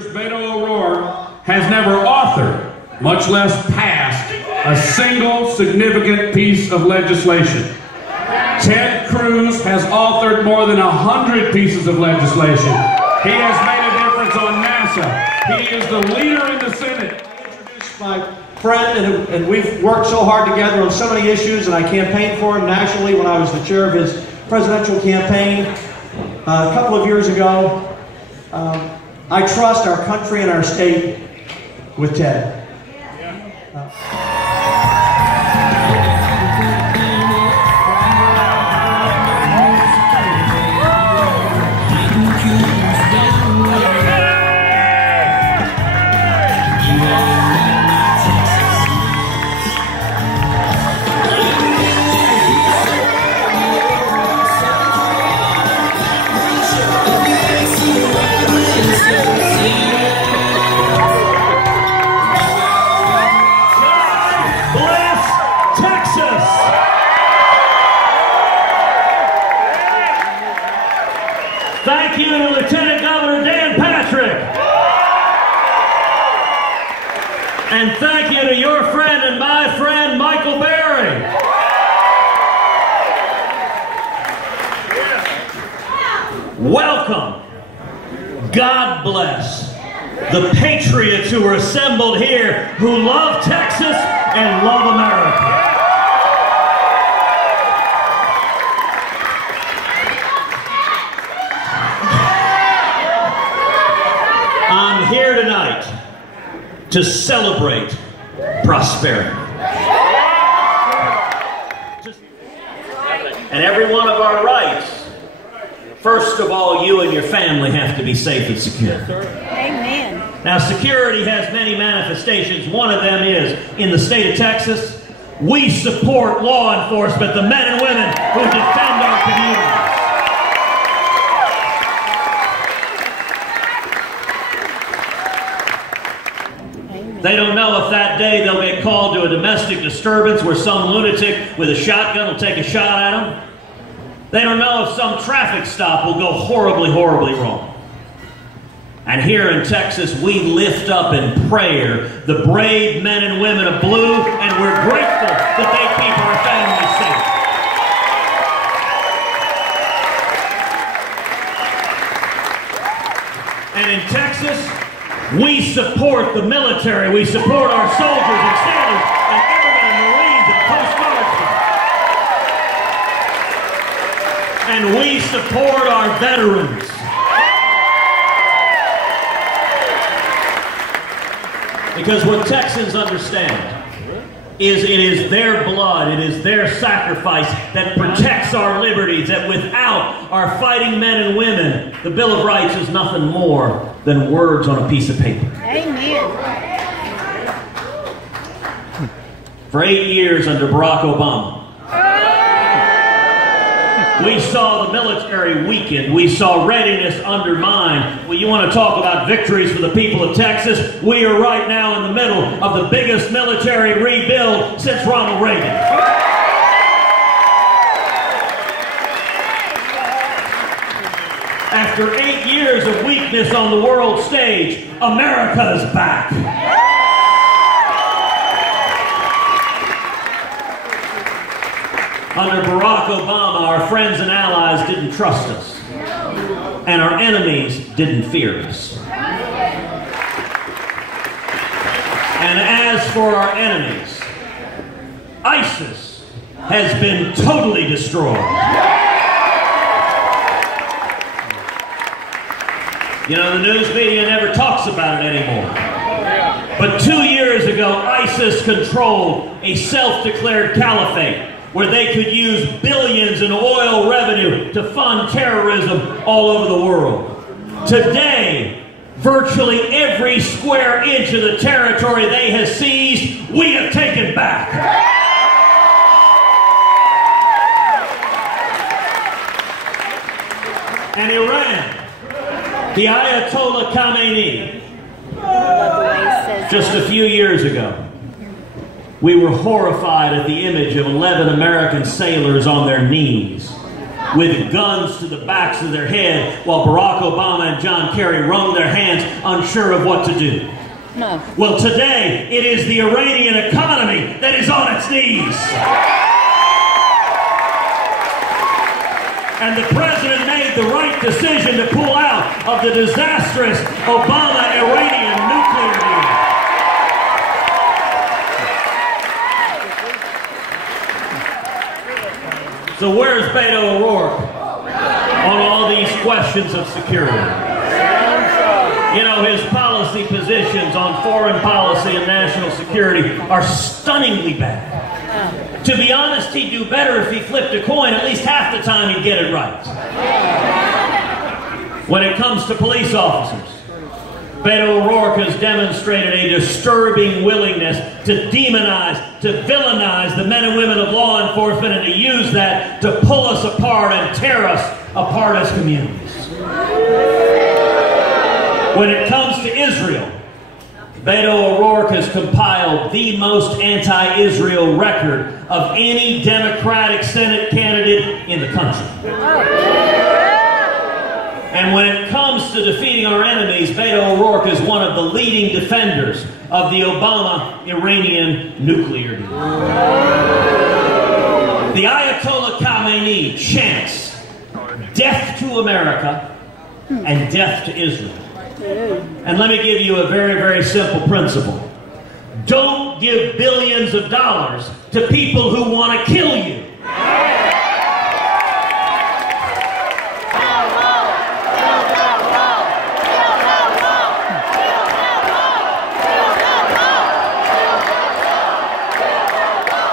BETO has never authored, much less passed, a single significant piece of legislation. Ted Cruz has authored more than 100 pieces of legislation. He has made a difference on NASA. He is the leader in the Senate. I introduced my friend, and we've worked so hard together on so many issues, and I campaigned for him nationally when I was the chair of his presidential campaign a couple of years ago. I trust our country and our state with Ted. Thank you to Lieutenant Governor Dan Patrick. And thank you to your friend and my friend, Michael Berry. Welcome. God bless the patriots who are assembled here who love Texas and love America. I'm here tonight to celebrate prosperity. And every one of our rights, first of all, you and your family have to be safe and secure. Amen. Now, security has many manifestations. One of them is, in the state of Texas, we support law enforcement, the men and women who defend our communities. They don't know if that day they'll get called to a domestic disturbance where some lunatic with a shotgun will take a shot at them. They don't know if some traffic stop will go horribly, horribly wrong. And here in Texas, we lift up in prayer the brave men and women of blue, and we're grateful that they keep our families safe. And in Texas, we support the military, we support our soldiers and sailors and airmen and Marines and Coast Guardsmen. And we support our veterans. Because what Texans understand is it is their blood, it is their sacrifice that protects our liberties, that without our fighting men and women, the Bill of Rights is nothing more than words on a piece of paper. Amen. For 8 years under Barack Obama, we saw the military weakened. We saw readiness undermined. Well, you want to talk about victories for the people of Texas? We are right now in the middle of the biggest military rebuild since Ronald Reagan. After 8 years of weakness on the world stage, America is back. Under Barack Obama, our friends and allies didn't trust us, and our enemies didn't fear us. And as for our enemies, ISIS has been totally destroyed. You know, the news media never talks about it anymore. But 2 years ago, ISIS controlled a self-declared caliphate where they could use billions in oil revenue to fund terrorism all over the world. Today, virtually every square inch of the territory they have seized, we have taken back. And Iran, the Ayatollah Khamenei, just a few years ago, we were horrified at the image of 11 American sailors on their knees with guns to the backs of their head while Barack Obama and John Kerry wrung their hands unsure of what to do. No. Well, today it is the Iranian economy that is on its knees. And the president made the right decision to pull out of the disastrous Obama-Iranian nuclear deal. So where's Beto O'Rourke on all these questions of security? You know, his policy positions on foreign policy and national security are stunningly bad. To be honest, he'd do better if he flipped a coin. At least half the time he'd get it right. When it comes to police officers, Beto O'Rourke has demonstrated a disturbing willingness to demonize, to villainize the men and women of law enforcement and to use that to pull us apart and tear us apart as communities. When it comes to Israel, Beto O'Rourke has compiled the most anti-Israel record of any Democratic Senate candidate in the country. And when it comes to defeating our enemies, Beto O'Rourke is one of the leading defenders of the Obama-Iranian nuclear deal. The Ayatollah Khamenei chants death to America and death to Israel. And let me give you a very, very simple principle. Don't give billions of dollars to people who want to kill you.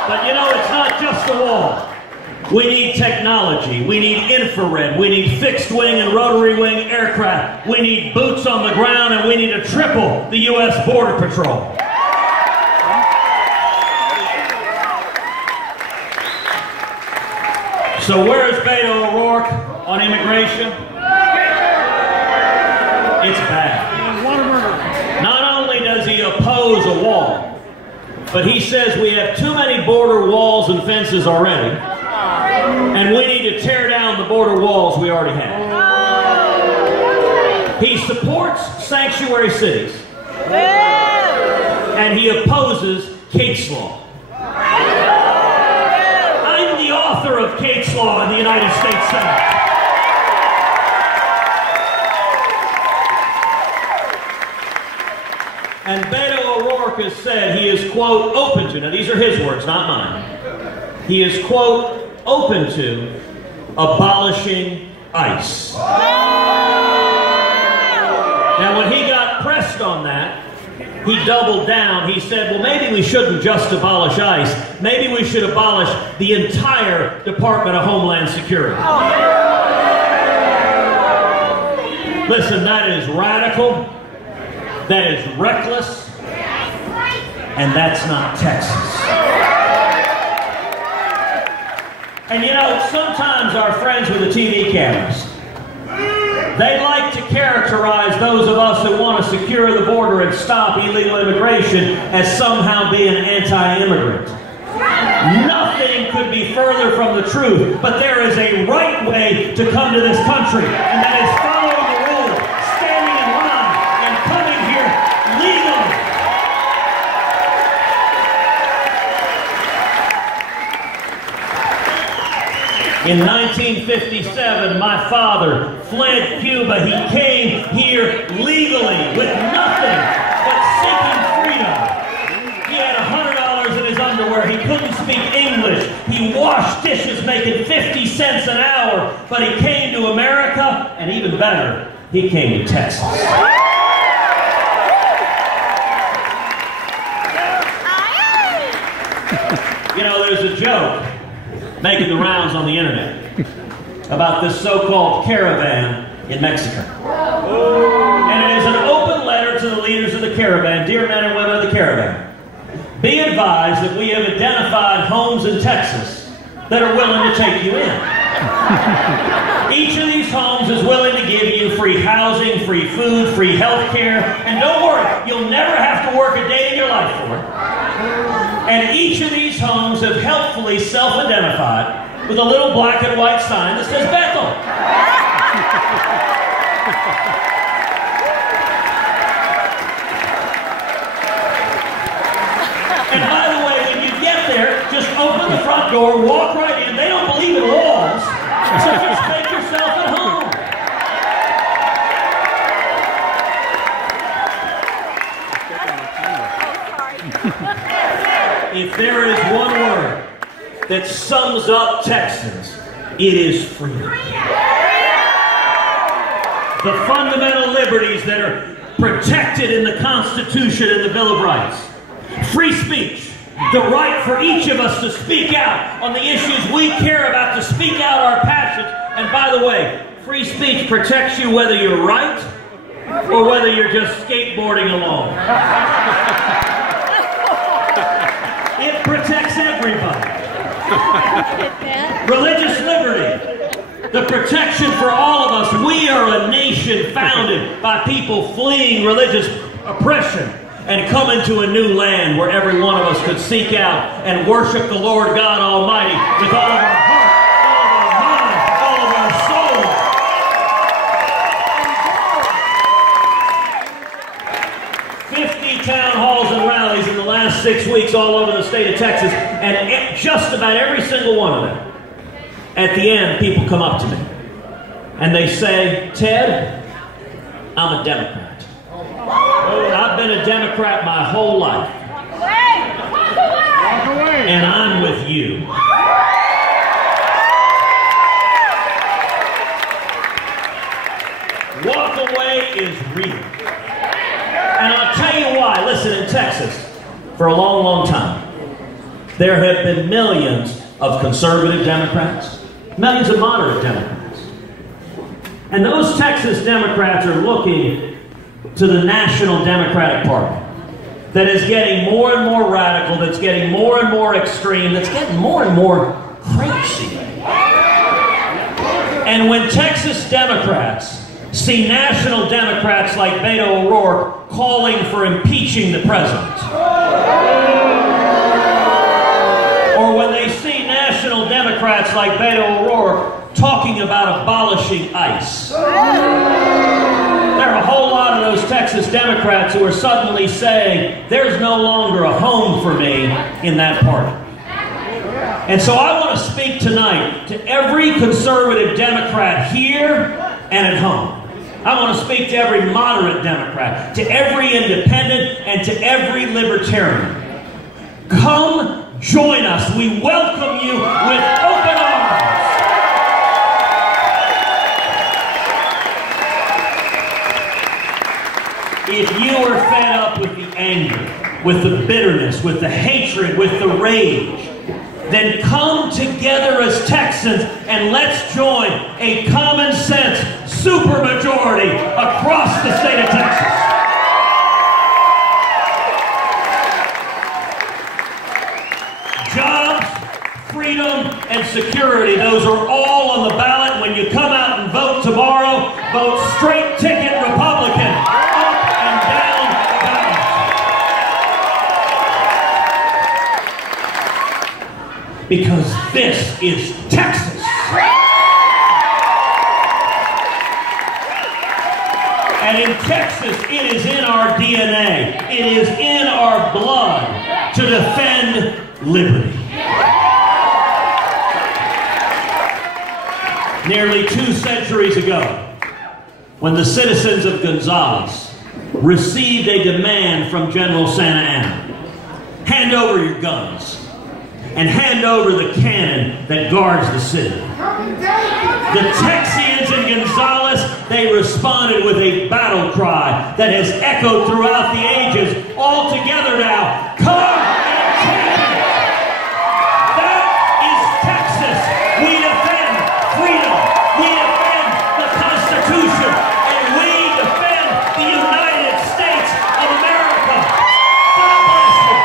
But you know, it's not just the wall. We need technology, we need infrared, we need fixed wing and rotary wing aircraft, we need boots on the ground, and we need to triple the U.S. Border Patrol. So where is Beto O'Rourke on immigration? It's bad. Not only does he oppose a wall, but he says we have too many border walls and fences already. And we need to tear down the border walls we already have. He supports sanctuary cities. And he opposes Kate's Law. I'm the author of Kate's Law in the United States Senate. And Beto O'Rourke has said he is, quote, open to, now these are his words, not mine. He is, quote, open to abolishing ICE. Now, when he got pressed on that, he doubled down. He said, well, maybe we shouldn't just abolish ICE. Maybe we should abolish the entire Department of Homeland Security. Listen, that is radical, that is reckless, and that's not Texas. And you know, sometimes our friends with the TV cameras, they like to characterize those of us who want to secure the border and stop illegal immigration as somehow being anti-immigrant. Nothing could be further from the truth, but there is a right way to come to this country, and that is following the rules, standing in line, and coming here legally. In 1957, my father fled Cuba. He came here legally with nothing but seeking freedom. He had $100 in his underwear. He couldn't speak English. He washed dishes making 50 cents an hour. But he came to America, and even better, he came to Texas. You know, there's a joke making the rounds on the internet about this so-called caravan in Mexico. And it is an open letter to the leaders of the caravan. Dear men and women of the caravan, be advised that we have identified homes in Texas that are willing to take you in. Each of these homes is willing to give you free housing, free food, free health care, and don't worry, you'll never have to work a day in your life for it. And each of these homes have helpfully self-identified with a little black and white sign that says BETO. And by the way, when you get there, just open the front door, walk right in. They don't believe in walls, so just make yourself at home. If there is one word that sums up Texas, it is freedom. The fundamental liberties that are protected in the Constitution and the Bill of Rights. Free speech, the right for each of us to speak out on the issues we care about, to speak out our passions. And by the way, free speech protects you whether you're right or whether you're just skateboarding along. It protects everybody. Religious liberty, the protection for all of us. We are a nation founded by people fleeing religious oppression and come into a new land where every one of us could seek out and worship the Lord God Almighty with all of our heart, all of our mind, all of our soul. 50 town halls and rallies in the last 6 weeks all over the state of Texas, and just about every single one of them, at the end, people come up to me and they say, Ted, I'm a Democrat. I've been a Democrat my whole life. And I'm with you. Walk away is real. And I'll tell you why. Listen, in Texas, for a long, long time, there have been millions of conservative Democrats, millions of moderate Democrats. And those Texas Democrats are looking to the National Democratic Party that is getting more and more radical, that's getting more and more extreme, that's getting more and more crazy. And when Texas Democrats see National Democrats like Beto O'Rourke calling for impeaching the president, or when they see National Democrats like Beto O'Rourke talking about abolishing ICE, there are a whole lot of those Texas Democrats who are suddenly saying, there's no longer a home for me in that party. And so I want to speak tonight to every conservative Democrat here and at home. I want to speak to every moderate Democrat, to every independent, and to every libertarian. Come join us. We welcome you with open arms. If you are fed up with the anger, with the bitterness, with the hatred, with the rage, then come together as Texans and let's join a common sense supermajority across the state of Texas. Jobs, freedom, and security, those are all on the ballot. When you come out and vote tomorrow, vote straight ticket Republican. Because this is Texas. And in Texas, it is in our DNA. It is in our blood to defend liberty. Nearly 2 centuries ago, when the citizens of Gonzales received a demand from General Santa Anna, hand over your guns and hand over the cannon that guards the city. The Texians in Gonzales, they responded with a battle cry that has echoed throughout the ages. All together now, come and take it! That is Texas. We defend freedom. We defend the Constitution. And we defend the United States of America. God bless you.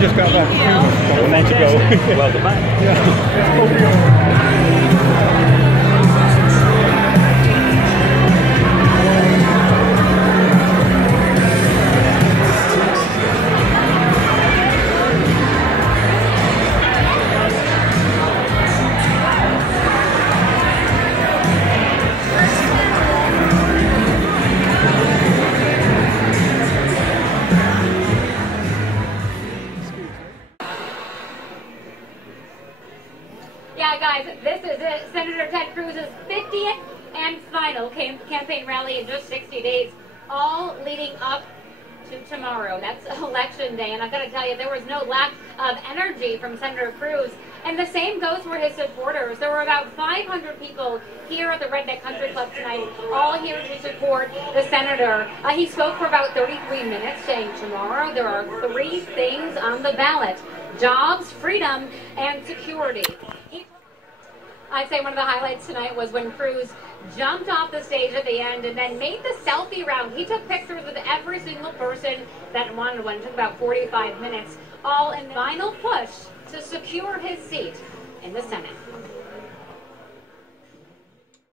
just got back from a month ago. Welcome back. Yeah, guys, this is it. Senator Ted Cruz's 50th and final campaign rally in just 60 days, all leading up to tomorrow. That's Election Day, and I've got to tell you, there was no lack of energy from Senator Cruz, and the same goes for his supporters. There were about 500 people here at the Redneck Country Club tonight, all here to support the senator. He spoke for about 33 minutes, saying tomorrow there are 3 things on the ballot: jobs, freedom, and security. I'd say one of the highlights tonight was when Cruz jumped off the stage at the end and then made the selfie round. He took pictures with every single person that wanted one. It took about 45 minutes, all in the final push to secure his seat in the Senate.